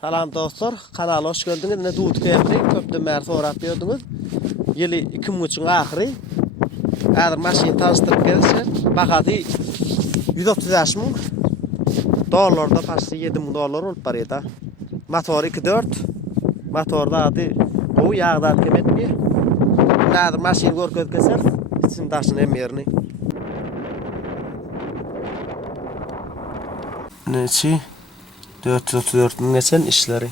Salam dostlar, kanala hoş geldiniz. Ne dut keyifli, köpten beri sorak gördünüz. Yılı 2003'ün ahiri. Eğer maşini tanıştırıp gelirse, bakatı 130 ming dolarlarda taşlı 7 ming dolar olup var ya. Motor 2.4. Motorda adı koyu yağdan kemetmiyor. Eğer maşini görüp keser, için taşın emiyerini. Neci? 434'ün geçen işleri.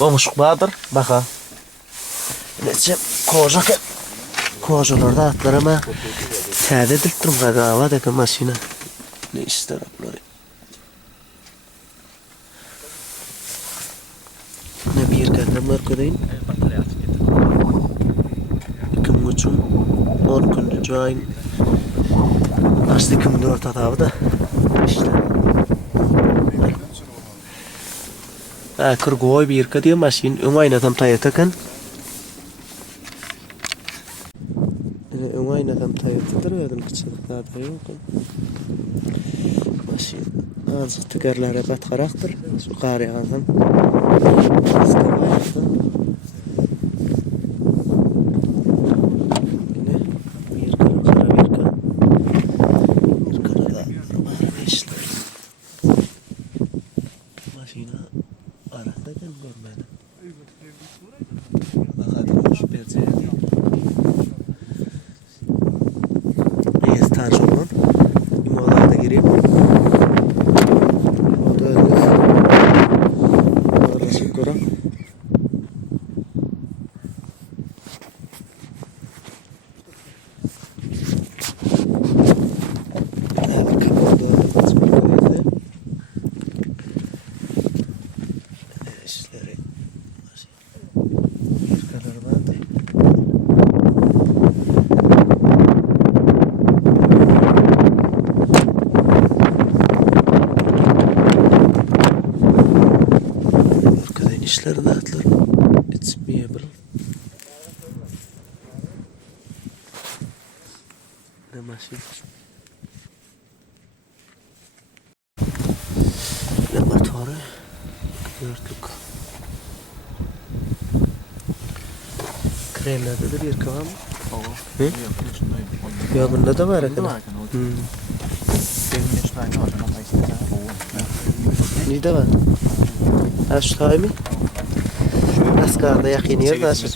Oğuşuklardır. Baka. Nece kocalarda atlar ama sade diltrim kadava deke maşina. Ne ister apları. Ne bir kadar markadayım. 2003'ün 10 günlük ayın. Açtı 2004 atavı da. İşte. Kırgoy bir kadiye maşin öngayna tam tayatakan. Öngayna tam tayatadır vedim küçüklarda yok. Maşin azıcık tekerlere batkaraktır. Şu qaryadan. Tanışalım. İmalarda gireyim. Orada öldük. Ağırlaşıp görüm. Evet, kapalı da işleri bir kadar vardı. İşleri dağıtılır. Etmeyebilir. Ne maşin? Ne motoru? Dörtlük. Kremlerde de bir kıvam mı? Hı? Ya bunda da var akıllı. Neyde var? Ha şu tabi mi? Asgarda yakın yer de şu.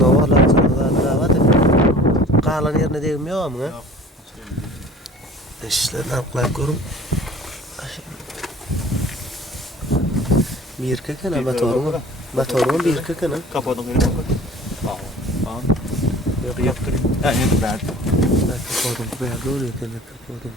No var lan da var da. Kalan yerine değmiyor mu? İşte ne yapayım görüm. Bir kakana motorumu bir kakana. Kapadım yine bakın. Tamam. Yok yaptırayım. Yani de ben. Kapadım böyle oluyor kendi kapadım.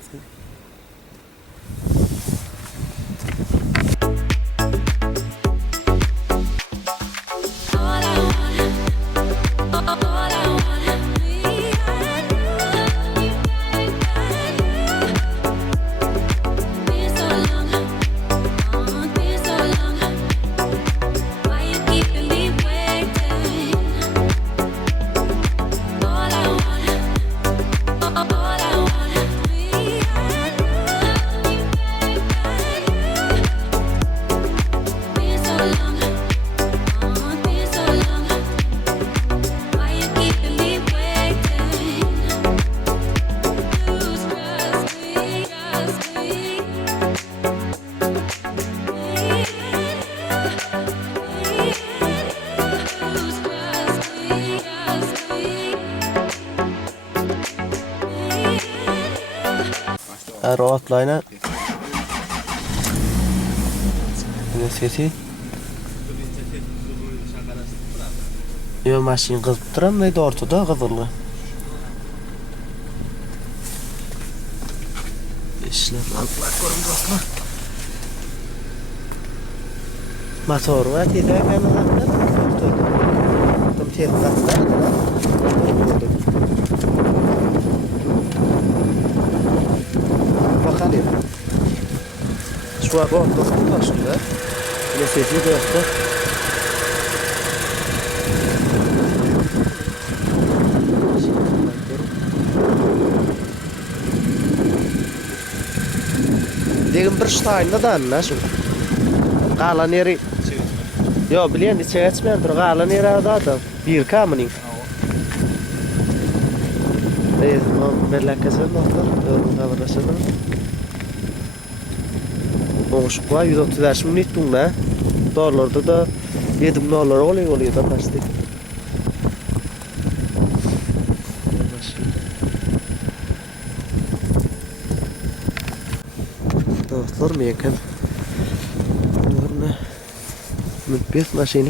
Rahatlayına ne sesi? Yo maşin kızıp duram ve ortada kızılı. İşler altlar görün dostlar. Motor var tezek kanalında. Tam tezekler. Bakalım. Şu an bu taşında. Ne sesi dostlar. Degin bir ştayında da anla şu. Qalan yeri yo bilyen içe geçmeyen dur qalan yeri adam. Bir kamının. Berlakasın doktor. Örün kavrasını. Oğuşukla 130 minut bununla. Dolarda da 7 dolar oluyor da plastik. Dostlar meyken. Bunlar ne? Mütbet maşini.